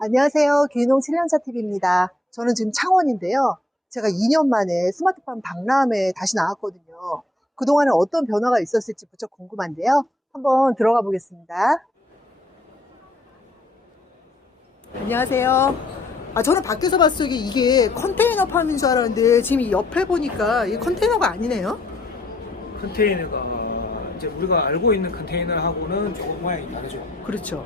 안녕하세요. 귀농 7년차 TV입니다. 저는 지금 창원인데요. 제가 2년 만에 스마트팜 박람회에 다시 나왔거든요. 그동안에 어떤 변화가 있었을지 무척 궁금한데요. 한번 들어가 보겠습니다. 안녕하세요. 저는 밖에서 봤을 때 이게 컨테이너 팜인 줄 알았는데 지금 이 옆에 보니까 이게 컨테이너가 아니네요. 컨테이너가 이제 우리가 알고 있는 컨테이너하고는 조금 모양이 다르죠. 그렇죠.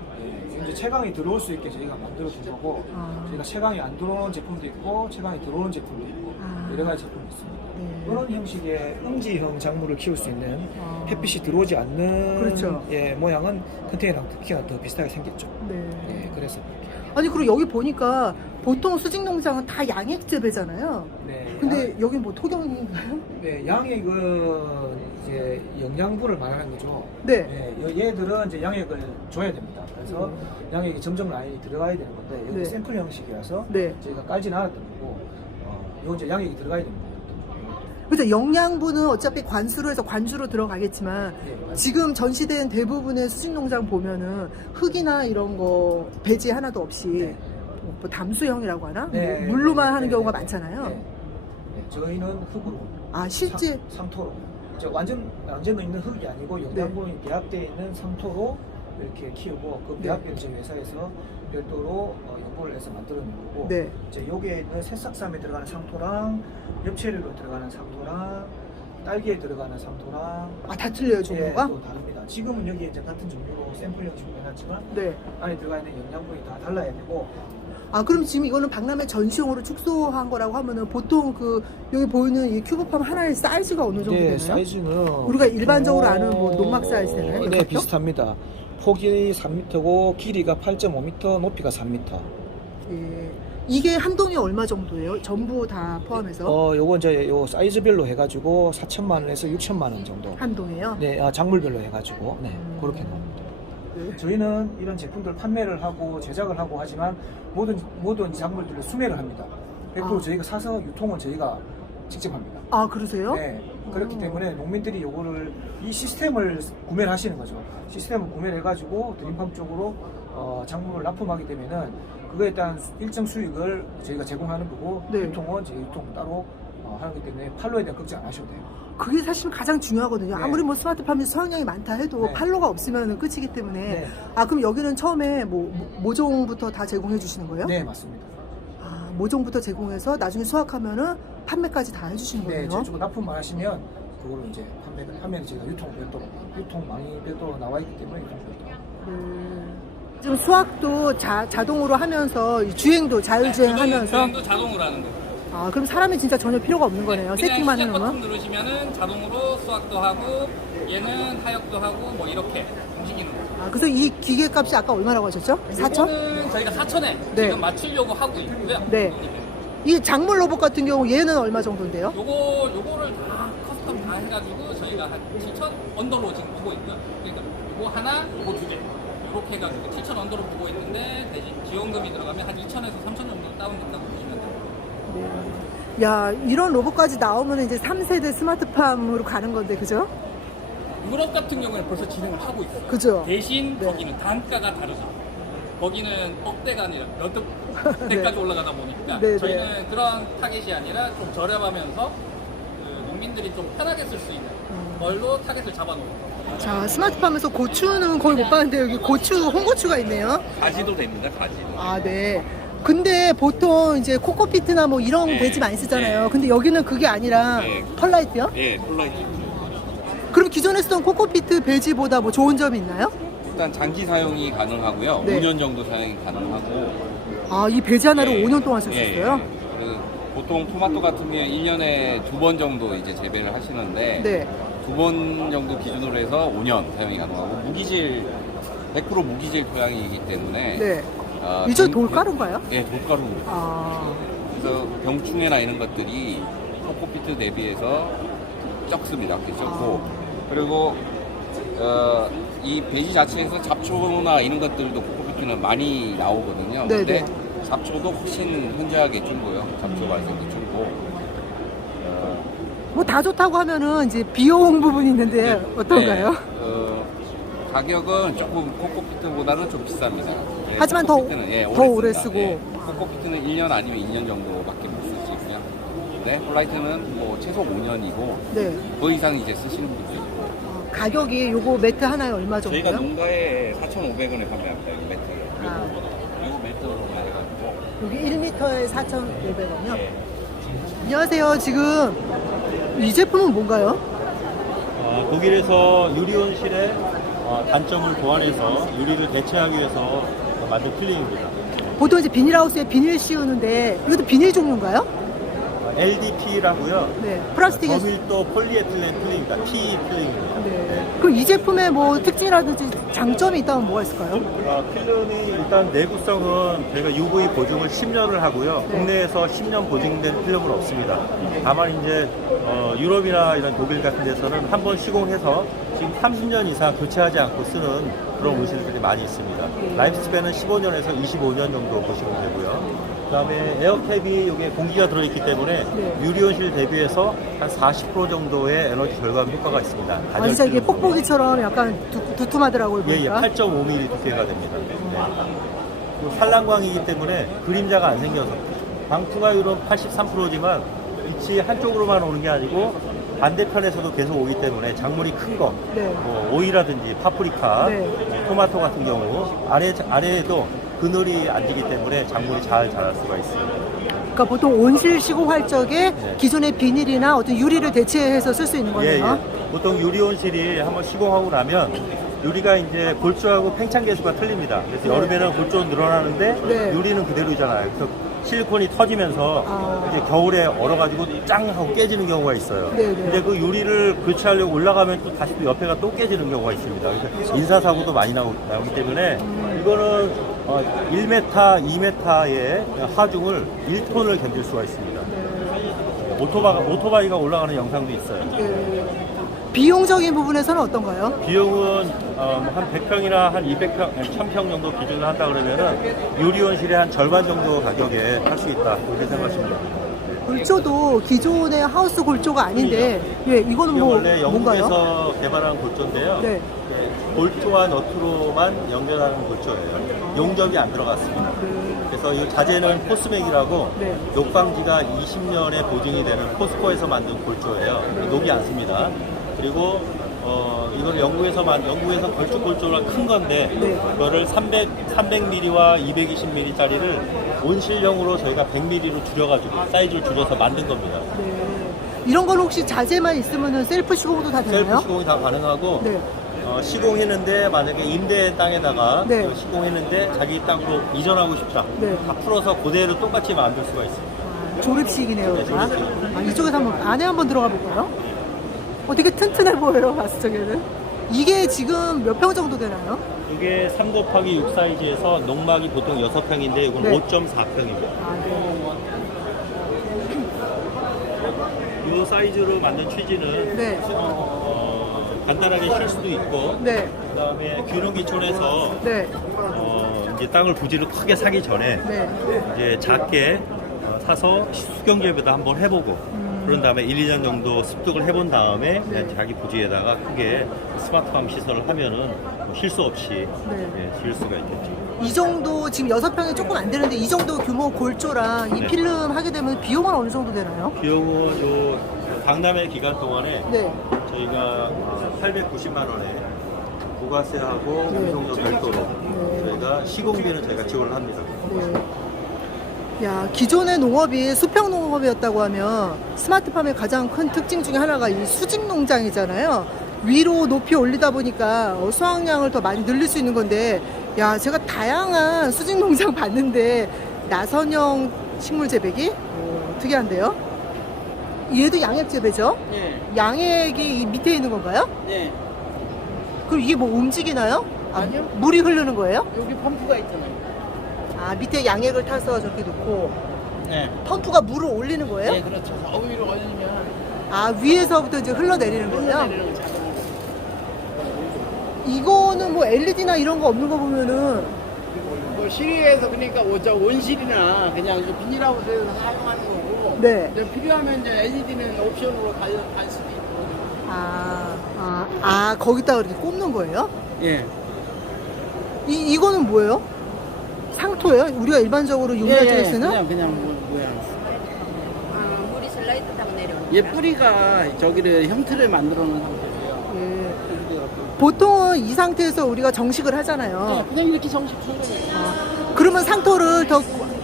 이제 채광이 들어올 수 있게 저희가 만들어 준 거고, 저희가 채광이 안 들어오는 제품도 있고 채광이 들어오는 제품도 있고 여러 가지 제품이 있습니다. 이런 형식의 음지형 작물을 키울 수 있는 햇빛이 들어오지 않는 그렇죠. 모양은 컨테이너랑 특히나 더 비슷하게 생겼죠. 네. 그래서 그렇게. 아니 그리고 여기 보니까 보통 수직 농장은 다 양액 재배잖아요. 근데 여기 뭐 토경인가요? 양액은 이제 영양분을 말하는 거죠. 네. 얘들은 이제 양액을 줘야 됩니다. 그래서 양액이 점점 라인이 들어가야 되는 건데 여기 네. 샘플 형식이라서 네. 저희가 깔진 않았던 거고, 이건 이제 양액이 들어가야 됩니다. 그래서 영양분은 어차피 관수로 해서 관주로 들어가겠지만 맞습니다. 지금 전시된 대부분의 수직 농장 보면은 흙이나 이런 거 배지 하나도 없이 뭐 담수형이라고 하나? 뭐 물로만 하는 경우가 많잖아요. 저희는 흙으로. 실제 삼토로. 완전 있는 흙이 아니고 영양분이 배합되어 있는 삼토로 이렇게 키우고, 그 배합비를 저희 회사에서 별도로 연구를 해서 만들어낸 거고, 네. 여기에 있는 새싹삼에 들어가는 상토랑 엽채류로 들어가는 상토랑 딸기에 들어가는 상토랑 다 틀려요 종류가? 또 다릅니다. 지금은 여기 이제 같은 종류로 샘플 형식으로 해놨지만 네. 안에 들어가 있는 영양분이 다 달라야 되고. 그럼 지금 이거는 박람회 전시용으로 축소한 거라고 하면은 보통 여기 보이는 이 큐브팜 하나의 사이즈가 어느 정도 되나요? 사이즈는 우리가 일반적으로 아는 뭐 농막 사이즈 되나요? 네, 비슷합니다. 폭이 3m고 길이가 8.5m, 높이가 3m. 예. 이게 한 동이 얼마 정도예요? 전부 다 포함해서? 요거 이제 요 사이즈별로 해가지고 4천만 원에서 6천만 원 정도. 한 동이요? 네, 작물별로 해가지고 그렇게 나옵니다. 네. 저희는 이런 제품들 판매를 하고 제작을 하고 하지만 모든 작물들을 수매를 합니다. 100% 저희가 사서 유통은 저희가 직접 합니다. 그러세요? 네. 그렇기 때문에 농민들이 요거를 이 시스템을 구매를 하시는 거죠. 시스템을 구매를 해가지고 드림팜 쪽으로 작물을 납품하게 되면은 그거에 따른 일정 수익을 저희가 제공하는 거고, 네. 유통은 저희 유통 따로 하기 때문에 판로에 대한 걱정 안 하셔도 돼요. 그게 사실 가장 중요하거든요. 네. 아무리 뭐 스마트팜이 수확량이 많다 해도 네. 판로가 없으면 끝이기 때문에. 네. 그럼 여기는 처음에 모종부터 다 제공해 주시는 거예요? 네, 맞습니다. 모종부터 제공해서 나중에 수확하면은 판매까지 다 해주시는 거예요? 네, 저쪽으로 납품만 하시면 그걸로 이제 판매를 하면 저희가 유통망이 별도로 나와 있기 때문에 유통 별도. 지금 수확도 자동으로 하면서 주행도 자율주행하면서. 주행도 자동으로 하는 거예요. 그럼 사람이 진짜 전혀 필요가 없는 거네요. 세팅만 시작 버튼 해놓으면. 누르시면은 자동으로 수확도 하고 얘는 하역도 하고 뭐 이렇게 움직이는 거죠. 그래서 이 기계 값이 아까 얼마라고 하셨죠? 4천? 이거는 저희가 4천에 네. 지금 맞추려고 하고 있고요. 네. 이 작물 로봇 같은 경우 얘는 얼마 정도인데요? 요거를 다 커스텀 다 해가지고 저희가 한 7천 언더로 지금 보고 있고요. 그러니까 요거 하나, 요거 두 개. 이렇게 해가지고 7천 언더로 보고 있는데 대신 지원금이 들어가면 한 2천에서 3천 정도 다운된다고 보시면 돼요. 야, 이런 로봇까지 나오면 이제 3세대 스마트팜으로 가는 건데, 그죠? 유럽 같은 경우에는 벌써 진행을 하고 있어요. 그죠? 대신 네. 거기는 단가가 다르죠. 거기는 억대가 아니라 몇 억대까지 올라가다 보니까 네, 저희는 그런 타겟이 아니라 좀 저렴하면서 농민들이 좀 편하게 쓸 수 있는 걸로 타겟을 잡아놓은 거예요. 자, 스마트팜에서 고추는 거의 못 봤는데 여기 홍고추가 있네요. 가지도 됩니다, 가지. 네. 근데 보통 이제 코코피트나 뭐 이런 네. 배지 많이 쓰잖아요. 근데 여기는 그게 아니라 네. 펄라이트요? 예, 폴라이트. 그럼 기존에 쓰던 코코피트 배지보다 뭐 좋은 점이 있나요? 일단 장기 사용이 가능하고요. 네. 5년 정도 사용이 가능하고. 이 배지 하나로 예, 5년 동안 쓸 수 예, 있어요? 예. 보통 토마토 같은 경우에 1년에 2번 정도 이제 재배를 하시는데 네. 2번 정도 기준으로 해서 5년 사용이 가능하고, 무기질 100% 무기질 토양이기 때문에 네. 이제 돌가루인가요? 네, 돌가루. 그래서 병충해나 이런 것들이 코코피트 대비해서 적습니다. 적고, 그리고 이 배지 자체에서 잡초나 이런 것들도 코코피트는 많이 나오거든요. 네네. 근데 잡초도 훨씬 현저하게 줄고요. 잡초 발생도 줄고. 뭐 다 좋다고 하면은 이제 비용 부분이 있는데 어떤가요? 가격은 조금 코코피트보다는 좀 비쌉니다. 하지만 더 오래 쓰고. 콕콕피트는 1년 아니면 2년 정도밖에 못 쓸 수 있고요. 네, 폴라이트는 뭐 최소 5년이고 네. 그 이상 이제 쓰시는 분들도 있고. 가격이 요거 매트 하나에 얼마 정도요? 저희가 농가에 4,500원에 판매합니다. 이 매트. 아. 요 매트로만 해가지고. 여기 1m에 4,500원이요? 네. 안녕하세요. 지금 이 제품은 뭔가요? 독일에서 유리온실의 단점을 보완해서 유리를 대체하기 위해서 만든 필름입니다. 보통 이제 비닐하우스에 비닐 씌우는데 이것도 비닐 종류인가요? LDP라고요. 네. 플라스틱에. 저밀도 폴리에틸렌 필름입니다. PE 필름입니다. 네. 그럼 이 제품의 뭐 특징이라든지 장점이 있다면 뭐가 있을까요? 필름이 일단 내구성은 저희가 UV 보증을 10년을 하고요. 네. 국내에서 10년 보증된 필름은 없습니다. 다만 이제 유럽이나 이런 독일 같은 데서는 한 번 시공해서 지금 30년 이상 교체하지 않고 쓰는 그런 온실들이 많이 있습니다. 라이프 스팬은 15년에서 25년 정도 보시면 되고요. 그다음에 에어캡이 여기에 공기가 들어있기 때문에 네. 유리온실 대비해서 한 40% 정도의 에너지 절감 효과가 있습니다. 아, 진짜 이게 필름으로. 뽁뽁이처럼 약간 두툼하더라고요. 예, 보니까. 8.5mm 두께가 됩니다. 네. 그리고 산란광이기 때문에 그림자가 안 생겨서 방풍화율은 83%지만 빛이 한쪽으로만 오는 게 아니고 반대편에서도 계속 오기 때문에 작물이 큰 거, 네. 뭐 오이라든지 파프리카, 네. 토마토 같은 경우 아래에도 그늘이 안 지기 때문에 작물이 잘 자랄 수가 있어요. 그러니까 보통 온실 시공할 적에 네. 기존의 비닐이나 어떤 유리를 대체해서 쓸 수 있는 예, 거네요. 예. 보통 유리온실이 한번 시공하고 나면 유리가 이제 골조하고 팽창 계수가 틀립니다. 그래서 네. 여름에는 골조는 늘어나는데 네. 유리는 그대로잖아요. 그래서 실리콘이 터지면서 아. 이제 겨울에 얼어가지고 짱 하고 깨지는 경우가 있어요. 네, 네. 근데 그 유리를 교체하려고 올라가면 또 다시 또 옆에가 또 깨지는 경우가 있습니다. 그래서 인사사고도 많이 나오기 때문에 이거는 1m, 2m의 하중을 1톤을 견딜 수가 있습니다. 오토바이가 올라가는 영상도 있어요. 비용적인 부분에서는 어떤가요? 비용은 한 100평이나 한 200평, 1000평 정도 기준을 한다 그러면은 유리온실의 한 절반 정도 가격에 할 수 있다. 그렇게 생각하시면 됩니다. 골조도 기존의 하우스 골조가 아닌데, 예, 이거는 이게 뭐 원래 뭔가요? 영국에서 개발한 골조인데요. 네. 네, 볼트와 너트로만 연결하는 골조예요. 용접이 안 들어갔습니다. 그래서 이 자재는 포스맥이라고 네. 녹방지가 20년의 보증이 되는 포스코에서 만든 골조예요. 녹이 안 씁니다. 그리고 이걸 영국에서 걸쭉 골조가 큰 건데 네. 그거를 300mm와 220mm짜리를 온실형으로 저희가 100mm로 줄여가지고 사이즈를 줄여서 만든 겁니다. 네. 이런 건 혹시 자재만 있으면 셀프 시공도 다 되나요? 셀프 시공이 다 가능하고 네. 시공했는데 만약에 임대 땅에다가 네. 시공했는데 자기 땅으로 이전하고 싶다. 네. 다 풀어서 그대로 똑같이 만들 수가 있습니다. 조립식이네요. 네, 여기가. 조립식. 이쪽에서 안에 한번 들어가 볼까요? 되게 튼튼해 보여요, 봤을 적에는. 이게 지금 몇 평 정도 되나요? 이게 3 곱하기 6 사이즈에서 농막이 보통 6평인데 이건 네. 5.4평입니다. 아, 네. 이 사이즈로 만든 취지는 네. 간단하게 쉴 수도 있고 네. 그다음에 균형기촌에서 네. 이제 땅을 부지를 크게 사기 전에 네. 이제 작게 사서 수경재배도 한번 해보고 그런 다음에 1, 2년 정도 습득을 해본 다음에 그냥 자기 부지에다가 크게 스마트팜 시설을 하면은 쉴 수 없이 지을 수가 있겠죠. 이 정도 지금 6평이 조금 안 되는데 이 정도 규모 골조랑 이 네. 필름 하게 되면 비용은 어느 정도 되나요? 비용은 요 박람회 기간 동안에 네. 저희가 890만 원에 부가세하고 운송료 별도로 저희가 시공비는 저희가 지원을 합니다. 네. 야, 기존의 농업이 수평 농업이었다고 하면 스마트팜의 가장 큰 특징 중에 하나가 이 수직 농장이잖아요. 위로 높이 올리다 보니까 수확량을 더 많이 늘릴 수 있는 건데, 야, 제가 다양한 수직 농장 봤는데 나선형 식물 재배기 특이한데요. 얘도 양액 재배죠? 네. 양액이 이 밑에 있는 건가요? 네. 그럼 이게 뭐 움직이나요? 아니요. 물이 흐르는 거예요? 여기 펌프가 있잖아요. 아, 밑에 양액을 타서 저렇게 놓고 네. 펌프가 물을 올리는 거예요? 네, 그렇죠. 저 위로 올리면 아, 위에서부터 이제 흘러내리는 거예요? 흘러내리는 거 작은 이거는 뭐 LED나 이런 거 없는 거 보면은 뭐 시리에서 그러니까 저 원실이나 그냥 그 비닐하우스에서 사용하는 거고. 네. 이제 필요하면 이제 LED는 옵션으로 갈 수도 있고. 거기다가 이렇게 꼽는 거예요? 예. 이거는 뭐예요? 상토예요? 우리가 일반적으로 용달차에 쓰는? 그냥 모양. 아, 물이 슬라이드 타고 내려오는 얘 뿌리가 저기를 형태를 만들어 놓은 상태예요. 예. 보통은 이 상태에서 우리가 정식을 하잖아요. 그냥 이렇게 정식 충분해요. 그러면 상토를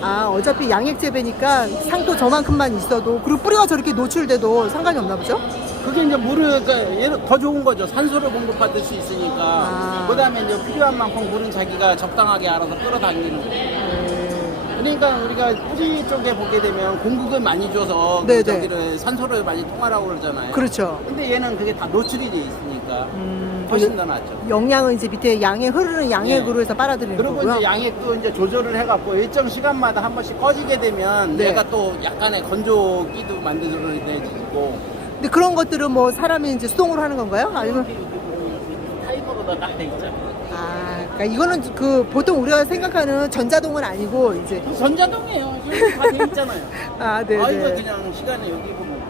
어차피 양액 재배니까 상토 저만큼만 있어도, 그리고 뿌리가 저렇게 노출돼도 상관이 없나 보죠? 그게 이제 물을, 그러니까 얘는 더 좋은 거죠. 산소를 공급받을 수 있으니까. 아. 그 다음에 이제 필요한 만큼 물은 자기가 적당하게 알아서 끌어당기는 거예요. 그러니까 우리가 뿌리 쪽에 보게 되면 공급을 많이 줘서 네네. 그 저기를 산소를 많이 통하라고 그러잖아요. 그렇죠. 근데 얘는 그게 다 노출이 돼 있으니까 훨씬 더 낫죠. 영양은 이제 밑에 양액, 흐르는 양액으로 네. 해서 빨아들이는 그리고 거고요. 이제 양액도 이제 조절을 해갖고 일정 시간마다 한 번씩 꺼지게 되면 네. 얘가 또 약간의 건조기도 만들어내지고 근데 그런 것들은 뭐 사람이 이제 수동으로 하는 건가요? 아니면 타이머로 다 돼 있잖아요. 그러니까 이거는 그 보통 우리가 생각하는 전자동은 아니고 이제 전자동이에요. 여기 다 돼 있잖아요. 네. 아 이거 그냥 시간에 여기 보면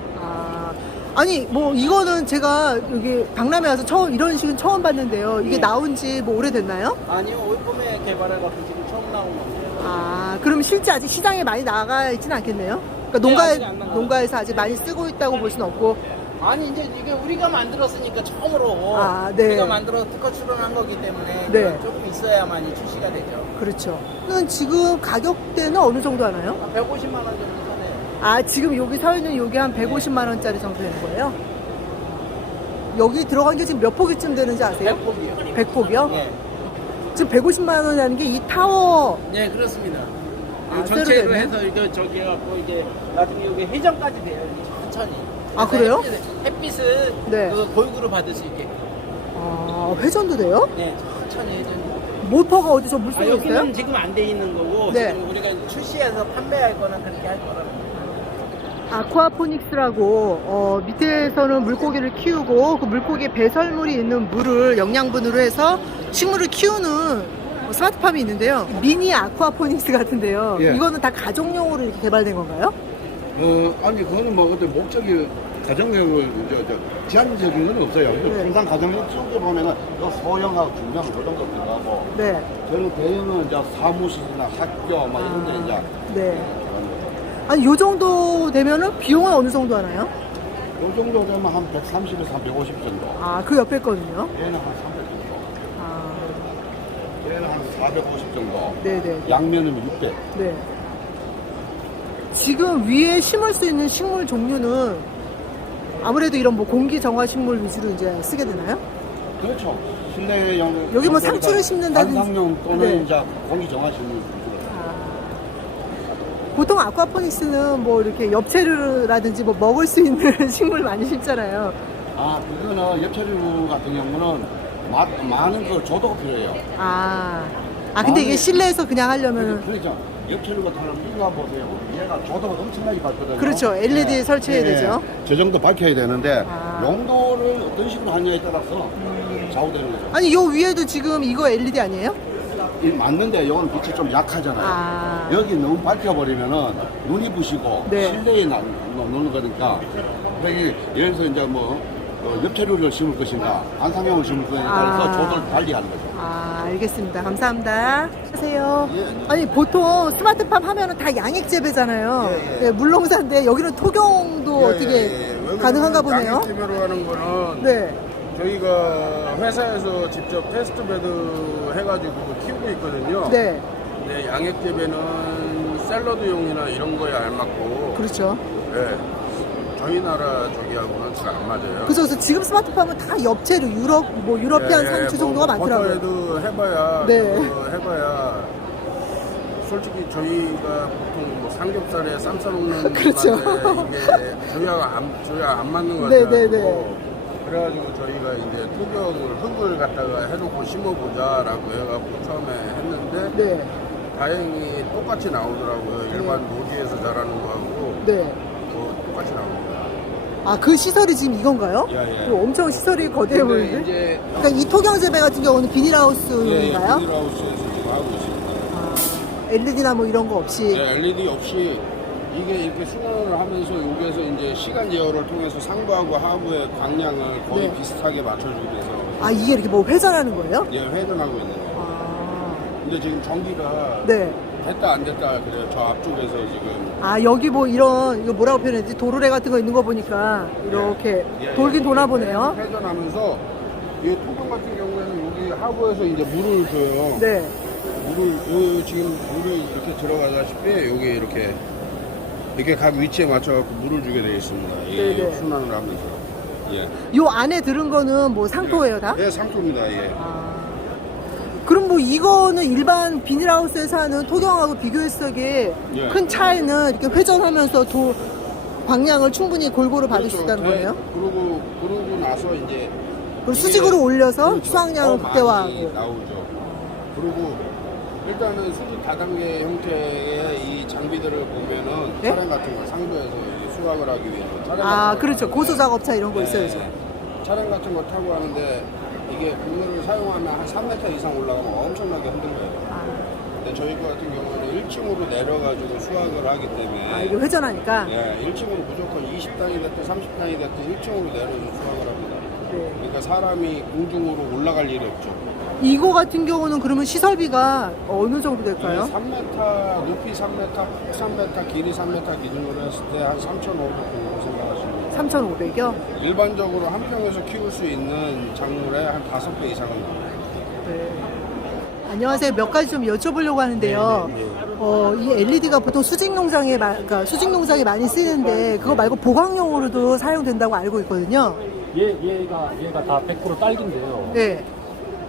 아니 뭐 이거는 제가 여기 박람회 와서 이런 식은 처음 봤는데요. 이게 네. 나온 지 뭐 오래됐나요? 아니요 올 봄에 개발해갖고 지금 처음 나온 거예요. 그럼 실제 아직 시장에 많이 나가 있지는 않겠네요? 그러니까 네, 아직 안 나가요. 농가에서 아직 많이 쓰고 있다고 볼 수는 없고. 아니 이제 이게 우리가 만들었으니까 처음으로 네. 우리가 만들어 특허 출원한 거기 때문에 네. 조금 있어야만이 출시가 되죠. 그렇죠. 그럼 지금 가격대는 어느 정도 하나요? 150만 원 정도 사네요. 지금 여기 서 있는 요게 한 150만 원짜리 정도 되는 거예요? 여기 들어간 게 지금 몇 포기쯤 되는지 아세요? 100폭이요. 100폭이요? 네. 지금 150만 원이라는 게 이 타워. 네 그렇습니다. 새로 전체로 됐네? 해서 이거 저기 해갖고 이게 나중에 이게 회전까지 돼요. 이게 천천히. 그래요? 햇빛을 네. 그 골고루 받을 수 있게. 회전도 돼요? 네, 천천히 회전. 모터가 어디서 물 쏘고 있어요? 여기는 지금 안 돼 있는 거고 네. 지금 우리가 출시해서 판매할 거는 그렇게 할 거라고. 아쿠아포닉스라고 밑에서는 물고기를 키우고 그 물고기에 배설물이 있는 물을 영양분으로 해서 식물을 키우는 스마트팜이 있는데요. 미니 아쿠아포닉스 같은데요. 예. 이거는 다 가정용으로 이렇게 개발된 건가요? 아니 그거는 뭐 어떤 목적이 가정용을 제한적인 건 없어요. 네. 항상 가정용 속에 보면은 소형하고 중형 그 정도 들어가고 네. 저는 대형은 이제 사무실이나 학교 막 이런 데 이제 네. 아니 요 정도 되면은 비용은 어느 정도 하나요? 그 정도 되면 한 130에서 한 150 정도. 그 옆에 거는요? 얘는 한 300 정도. 얘는 한 450 정도. 네네. 양면은 600. 네. 지금 위에 심을 수 있는 식물 종류는 아무래도 이런 뭐 공기 정화 식물 위주로 이제 쓰게 되나요? 그렇죠. 실내용 여기 뭐 상추를 심는다든지. 관상용 또는 네. 이제 공기 정화식물. 보통 아쿠아포닉스는 뭐 이렇게 엽채류라든지 뭐 먹을 수 있는 식물 많이 심잖아요. 그거는 엽채류 같은 경우는 많은 그 조도가 필요해요. 근데 이게 실내에서 그냥 하려면 그러니까 엽채류 같은 경우는 이거 한번 보세요. 얘가 조도가 엄청나게 밝거든요. 그렇죠. LED 설치해야 되죠. 저 정도 밝혀야 되는데 아. 용도를 어떤 식으로 하냐에 따라서 좌우되는 거죠. 아니 요 위에도 지금 이거 LED 아니에요? 이 맞는데 이건 빛이 좀 약하잖아요. 여기 너무 밝혀버리면은 눈이 부시고 네. 실내에 놓는 거니까 여기 예를 들어서 이제 뭐 엽채류를 심을 것인가 관상용을 심을 것인가 따라서 조도를 달리 하는 거죠. 알겠습니다. 감사합니다. 안녕하세요. 아니 보통 스마트팜 하면은 다 양액 재배잖아요. 네, 물농사인데 여기는 토경도 어떻게 가능한가 보네요. 양액재배로 하는 거는 네. 저희가 회사에서 직접 테스트 베드 해가지고 키우고 있거든요. 네. 네, 양액재배는 샐러드용이나 이런 거에 알맞고, 그렇죠. 네, 저희 나라 저기하고는 잘 안 맞아요. 그래서 지금 스마트팜은 다 엽채류, 유러피안 상추 정도가 많더라고요. 버터에도 해봐야, 네. 그거 해봐야, 솔직히 저희가 보통 뭐 삼겹살에 쌈 싸먹는 그렇죠. 맛에 이게 저희가 안 맞는 거 네, 같아요. 네, 네. 그래가지고 저희가 이제 토경을 흙을 갖다가 해놓고 심어보자라고 해갖고 처음에 했는데 네. 다행히 똑같이 나오더라고요. 일반 노지에서 자라는 거하고 네. 똑같이 나옵니다. 그 시설이 지금 이건가요? 예. 엄청 시설이 거대해 근데 보이는데? 이제 그러니까 이 토경 재배 같은 경우는 비닐하우스인가요? 비닐하우스에서 지금 하고 있습니다. LED나 뭐 이런 거 없이. 네, LED 없이 이게 이렇게 순환을 하면서 여기에서 이제 시간 제어를 통해서 상부하고 하부의 광량을 거의 네. 비슷하게 맞춰주기 위해서 이게 이렇게 뭐 회전하는 거예요? 회전하고 있는 거예요. 아, 근데 근데 지금 전기가 네. 됐다 안 됐다 그래요. 저 앞쪽에서 지금. 아, 여기 뭐 이런, 이거 뭐라고 표현했지? 도르래 같은 거 있는 거 보니까 이렇게 돌긴 도나 보네요. 회전하면서 이 토경 같은 경우에는 여기 하부에서 이제 물을 줘요. 네. 물을 지금 물이 이렇게 들어가다시피 여기 이렇게 각 위치에 맞춰갖고 물을 주게 되어 있습니다. 이 네네. 순환을 하면서. 예. 요 안에 들은 거는 뭐 상토예요, 다? 예, 상토입니다. 예. 그럼 뭐 이거는 일반 비닐하우스에서 하는 토경하고 비교했을 때 예. 큰 차이는 이렇게 회전하면서 방향을 충분히 골고루 받을 수 그렇죠. 있다는 거예요? 그러고 나서 이제 그리고 수직으로 올려서 그렇죠. 수확량을 더 많이 극대화하고. 나오죠. 그리고 일단은 수직 다단계 형태의 이 장비들을 보면은 네? 차량 같은 거 상도에서 이제 수확을 하기 위해서 차량 아, 같은 거 그렇죠. 타고 고소 작업차 이런 거 네. 있어요, 그죠? 차량 같은 거 타고 하는데 이게 그거를 사용하면 한 3m 이상 올라가면 엄청나게 힘들어요. 근데 저희 거 같은 경우는 1층으로 내려가지고 수확을 하기 때문에 아, 이거 회전하니까. 예, 1층으로 무조건 20단이 됐든 30단이 됐든 1층으로 내려서 수확을 합니다. 네. 그러니까 사람이 공중으로 올라갈 일이 없죠. 이거 같은 경우는 그러면 시설비가 어느 정도 될까요? 3m, 높이 3m, 폭 3m, 길이 3m 기준으로 했을 때 한 3,500 정도 생각하시면 돼요. 3,500이요? 일반적으로 한 평에서 키울 수 있는 작물의 한 5배 이상은 나와요. 네. 안녕하세요. 몇 가지 좀 여쭤보려고 하는데요. 이 LED가 보통 그러니까 수직 농장에 많이 쓰이는데 그거 말고 보강용으로도 사용된다고 알고 있거든요. 얘가 다 100% 딸기인데요. 네.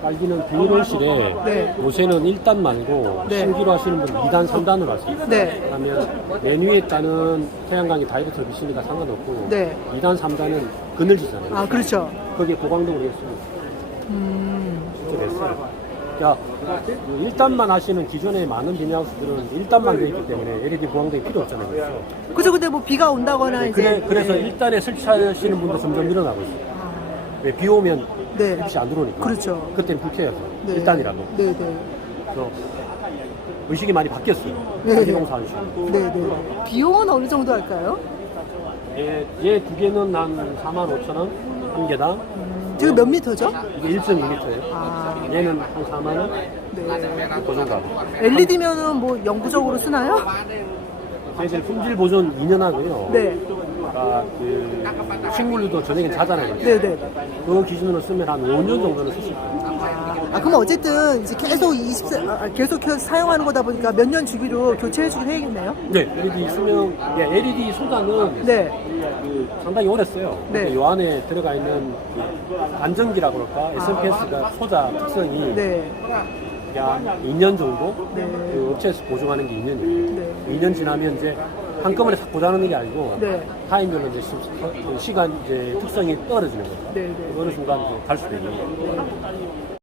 딸기는 비닐홀실에 네. 요새는 1단 말고 네. 신기로 하시는 분 2단, 3단으로 하세요. 네. 그러면 맨 위에 단은 태양광이 다이렉트로 비치니까 상관없고 네. 2단, 3단은 그늘지잖아요. 아, 그렇죠. 거기에 보강동을 했습니다. 진짜 됐어요. 자, 1단만 하시는 기존의 많은 비닐하우스들은 1단만 되어 있기 때문에 LED 보강동이 필요 없잖아요. 그렇죠? 그죠. 근데 뭐 비가 온다거나 이제. 그래서 네. 1단에 설치하시는 분도 점점 늘어나고 있어요. 네, 비 오면 네. 빛이 안 들어오니까. 그렇죠. 그때는 불쾌해서. 네. 1단이라도. 네네. 그래서 의식이 많이 바뀌었어요. 네. 단기농사 하시고. 네네. 비용은 어느 정도 할까요? 얘 두 개는 한 45,000원 한 개당. 지금 몇 미터죠? 이게 1.2m예요. 아, 얘는 한 4만 원. 네. 그 정도 하고. LED면은 뭐 영구적으로 쓰나요? 저희들 품질 보존 2년 하고요. 네. 그러니까 그 식물도 저녁에 자잖아요. 네네. 그 기준으로 쓰면 한 5년 정도는 쓰실 거예요. 아, 그럼 어쨌든 이제 계속 사용하는 거다 보니까 몇 년 주기로 교체해주긴 해야겠네요? 네, LED 수명, LED 소다는 네. 그 상당히 오래 써요. 네. 이 안에 들어가 있는 그 안전기라고 그럴까? SMPS가 소다 특성이 네. 한 2년 정도? 네. 그 업체에서 보증하는 게 2년이에요. 네. 2년 지나면 이제 한꺼번에 다 보장하는 게 아니고 네. 타임별로 이제 시간 이제 특성이 떨어지는 거죠. 네, 네. 어느 순간 이제 갈 수도 있는 거예요.